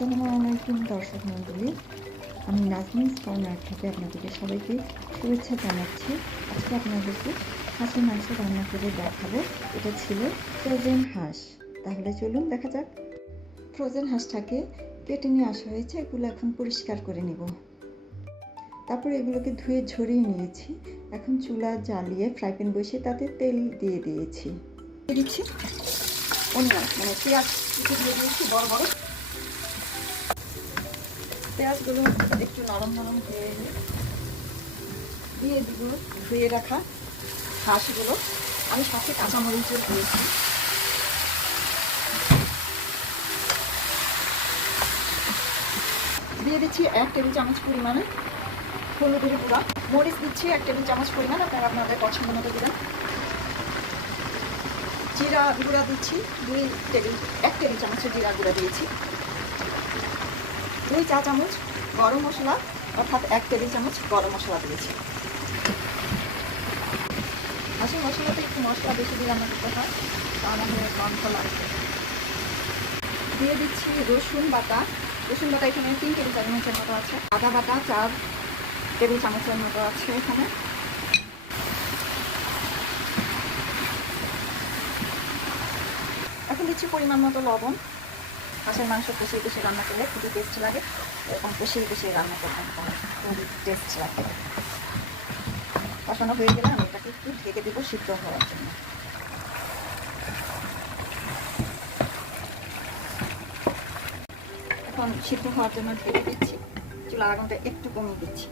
আসসালামু আলাইকুম দর্শক মণ্ডলী, আমি নাজমিস কর্নার থেকে আপনাদেরকে সবাইকে শুভেচ্ছা জানাচ্ছি। আজকে আপনাদেরকে হাঁসের মাংস রান্না করে দেখাবো। এটা ছিল ফ্রোজেন হাঁস। তাহলে চলুন দেখা যাক। ফ্রোজেন হাঁসটাকে কেটে নিয়ে আসা হয়েছে, এগুলো এখন পরিষ্কার করে নিব। তারপর এগুলোকে ধুয়ে ঝরিয়ে নিয়েছি। এখন চুলা জ্বালিয়ে ফ্রাই প্যান বসিয়ে তাতে তেল দিয়ে দিয়েছি। দিচ্ছি অনিয়ন, মানে পেঁয়াজ দিয়ে দিয়েছি বড় বড়। পেঁয়াজগুলো একটু নরম নরম হয়ে দিয়ে দিব ধুয়ে রাখা হাঁসগুলো। আমি সাথে কাঁচামরিচ দিয়েছি। দিয়ে দিচ্ছি 1 টেবিল চামচ পরিমাণে হলুদের গুঁড়া। মরিচ দিচ্ছি 1 টেবিল চামচ পরিমাণ, আপনারা আপনাদের পছন্দ মতো দেবেন। জিরা গুঁড়া দিচ্ছি 1 টেবিল চামচের জিরা গুঁড়া দিয়েছি। 2 চা চামচ গরম মশলা, অর্থাৎ 1 টেবিল চামচ গরম মশলা দিয়েছি। হাঁসের মশলাতে একটু মশলা বেশি দিয়ে রান্না করতে হয়, তাহলে গন্ধ লাগবে। দিয়ে দিচ্ছি রসুন বাটা। রসুন বাটা এখানে 3 টেবিল চামচের মতো আছে। আদা বাটা 4 টেবিল চামচের মতো আছে এখানে। এখন দিচ্ছি পরিমাণ মতো লবণ। হাঁসের মাংস কষিয়ে কষিয়ে রান্না করলে খুবই টেস্ট লাগে, এরকম কষিয়ে কষিয়ে রান্না করতে খুবই টেস্ট লাগে। কষানো হয়ে গেলে আমি এটাকে একটু ঢেকে দেবো সিদ্ধ হওয়ার জন্য। এখন সিদ্ধ হওয়ার জন্য ঢেকে দিচ্ছি, চুলার আগুনটা একটু কমিয়ে দিচ্ছি।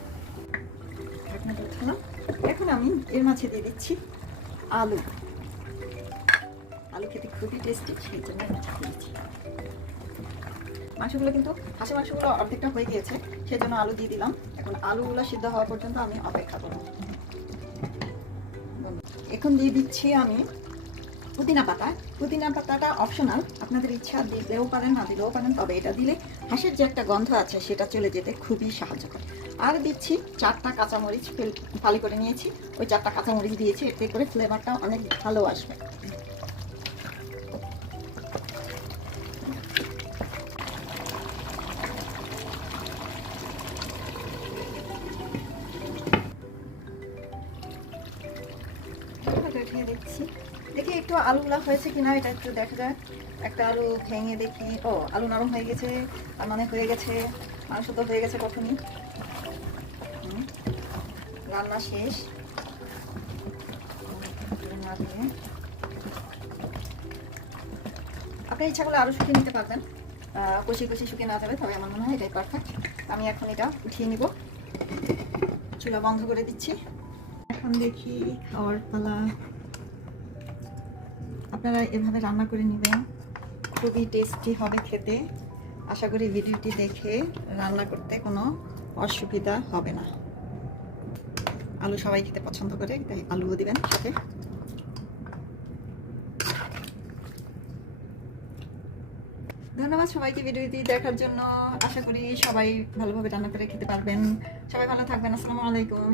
ঢাকনাটা উঠালাম। এখন আমি এর মাঝে দিয়ে দিচ্ছি আলু। আলু খেতে খুবই টেস্টি, সেই জন্য মাঝে দিয়েছি। মাংসগুলো কিন্তু হাঁসের মাংসগুলো অর্ধেকটা হয়ে গিয়েছে, সেই জন্য আলু দিয়ে দিলাম। এখন আলুগুলো সিদ্ধ হওয়া পর্যন্ত আমি অপেক্ষা করব। এখন দিয়ে দিচ্ছি আমি পুদিনা পাতা। পুদিনা পাতাটা অপশনাল, আপনাদের ইচ্ছা দিলেও পারেন না দিলেও পারেন, তবে এটা দিলে হাঁসের যে একটা গন্ধ আছে সেটা চলে যেতে খুবই সাহায্য করে। আর দিচ্ছি 4টা কাঁচামরিচ ফালি করে নিয়েছি, ওই 4টা কাঁচামরিচ দিয়েছি, এতে করে ফ্লেভারটা অনেক ভালো আসবে। দিচ্ছি, দেখি একটু আলুগুলা হয়েছে কিনা, এটা একটু দেখা যায়। একটা আলু ভেঙে দেখি, ও আলু নরম হয়ে গেছে, তার মানে হয়ে গেছে, মাংস তো হয়ে গেছে কখনই। রান্না শেষ। আপনার ইচ্ছা করলে আরো শুকিয়ে নিতে পারবেন, কষি কষি শুকিয়ে না যাবে, তবে আমার মনে হয় এটাই পারফেক্ট। আমি এখন এটা উঠিয়ে নিব, চুলা বন্ধ করে দিচ্ছি। এখন দেখি খাওয়ার পালা। আপনারা এভাবে রান্না করে নেবেন, খুবই টেস্টি হবে খেতে। আশা করি ভিডিওটি দেখে রান্না করতে কোনো অসুবিধা হবে না। আলু সবাই খেতে পছন্দ করে, তাই আলুও দিবেন সাথে। ধন্যবাদ সবাইকে ভিডিওটি দেখার জন্য। আশা করি সবাই ভালোভাবে রান্না করে খেতে পারবেন। সবাই ভালো থাকবেন। আসসালামু আলাইকুম।